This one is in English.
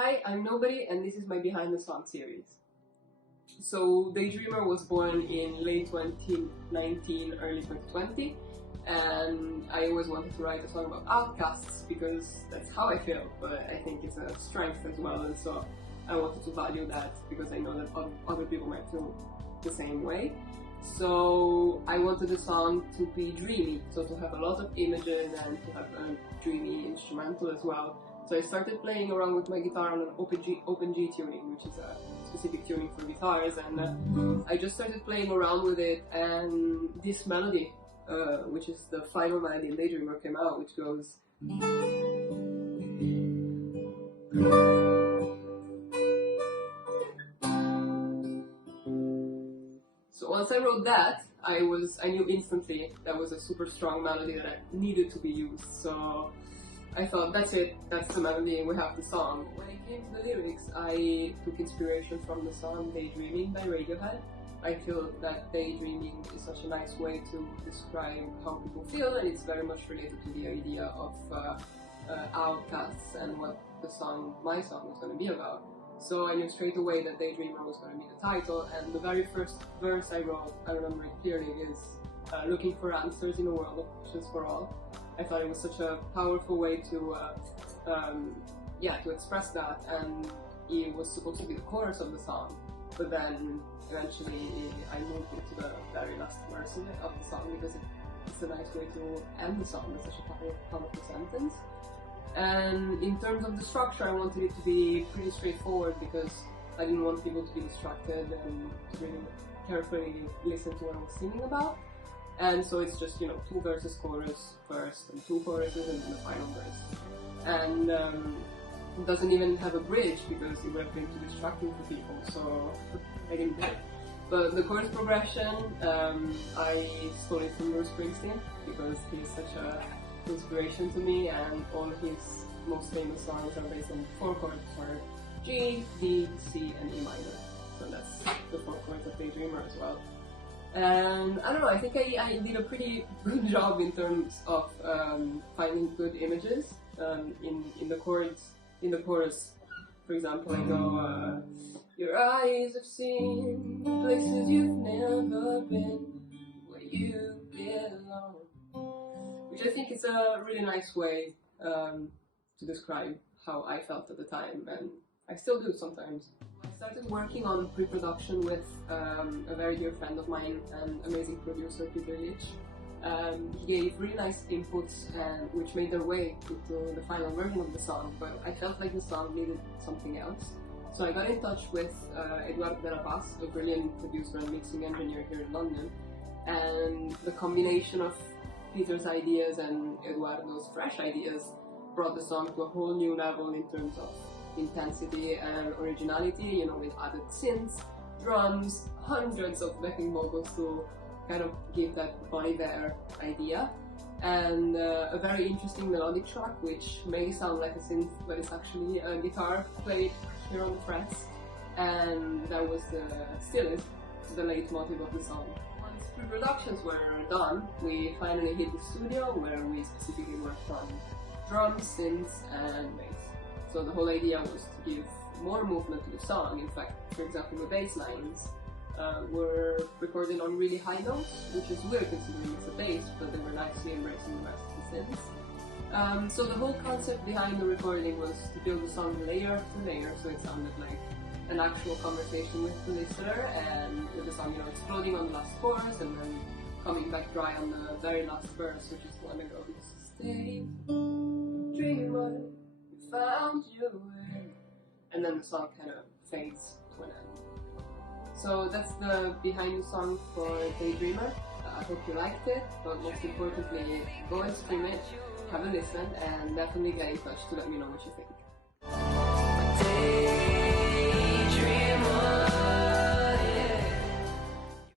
Hi, I'm Nobody and this is my Behind the Song series. So Daydreamer was born in late 2019, early 2020, and I always wanted to write a song about outcasts because that's how I feel, but I think it's a strength as well, and so I wanted to value that because I know that other people might feel the same way. So I wanted the song to be dreamy, so to have a lot of images and to have a dreamy instrumental as well. So I started playing around with my guitar on an open G tuning, which is a specific tuning for guitars, and I just started playing around with it, and this melody, which is the final melody in Daydreamer, came out, which goes... So once I wrote that, I knew instantly that was a super strong melody that needed to be used. So I thought, that's it, that's the melody, we have the song. When it came to the lyrics, I took inspiration from the song Daydreaming by Radiohead. I feel that daydreaming is such a nice way to describe how people feel, and it's very much related to the idea of outcasts and what my song was going to be about. So I knew straight away that Daydreamer was going to be the title, and the very first verse I wrote, I remember it clearly, is looking for answers in a world of questions for all. I thought it was such a powerful way to express that, and it was supposed to be the chorus of the song, but then eventually I moved into the very last verse of the song because it's a nice way to end the song with such a powerful sentence. And in terms of the structure, I wanted it to be pretty straightforward because I didn't want people to be distracted and to really carefully listen to what I was singing about. And so it's just, two verses, chorus first, and two choruses, and then the final verse. And it doesn't even have a bridge because it would have been too distracting for people, so I didn't do it. But the chorus progression, I stole it from Bruce Springsteen because he's such a inspiration to me, and all his most famous songs are based on four chords for G, D, C, and E minor. So that's the four chords of Daydreamer as well. And I don't know, I think I did a pretty good job in terms of finding good images in the chords. In the chorus, for example, I go, your eyes have seen places you've never been, where you belong. Which I think is a really nice way to describe how I felt at the time, and I still do sometimes. I started working on pre-production with a very dear friend of mine and amazing producer, Peter Lich. He gave really nice inputs which made their way into the final version of the song, but I felt like the song needed something else. So I got in touch with Eduardo de la Paz, a brilliant producer and mixing engineer here in London, and the combination of Peter's ideas and Eduardo's fresh ideas brought the song to a whole new level in terms of intensity and originality, with added synths, drums, hundreds of backing vocals to kind of give that Bon Iver idea, and a very interesting melodic track which may sound like a synth but it's actually a guitar played here on the frets, and that was still is the leitmotif of the song. Once pre-productions were done, we finally hit the studio where we specifically worked on drums, synths, and bass. So the whole idea was to give more movement to the song. In fact, for example, the bass lines were recorded on really high notes, which is weird considering it's a bass, but they were nicely embracing the rest of the synths. So the whole concept behind the recording was to build the song layer after layer, so it sounded like an actual conversation with the listener, and with the song, exploding on the last chorus and then coming back dry on the very last verse, which is the one that goes, stay, dreamer, we found your way, and then the song kind of fades to an end. So that's the behind the song for Daydreamer. I hope you liked it, but most importantly, go and stream it, have a listen, and definitely get in touch to let me know what you think.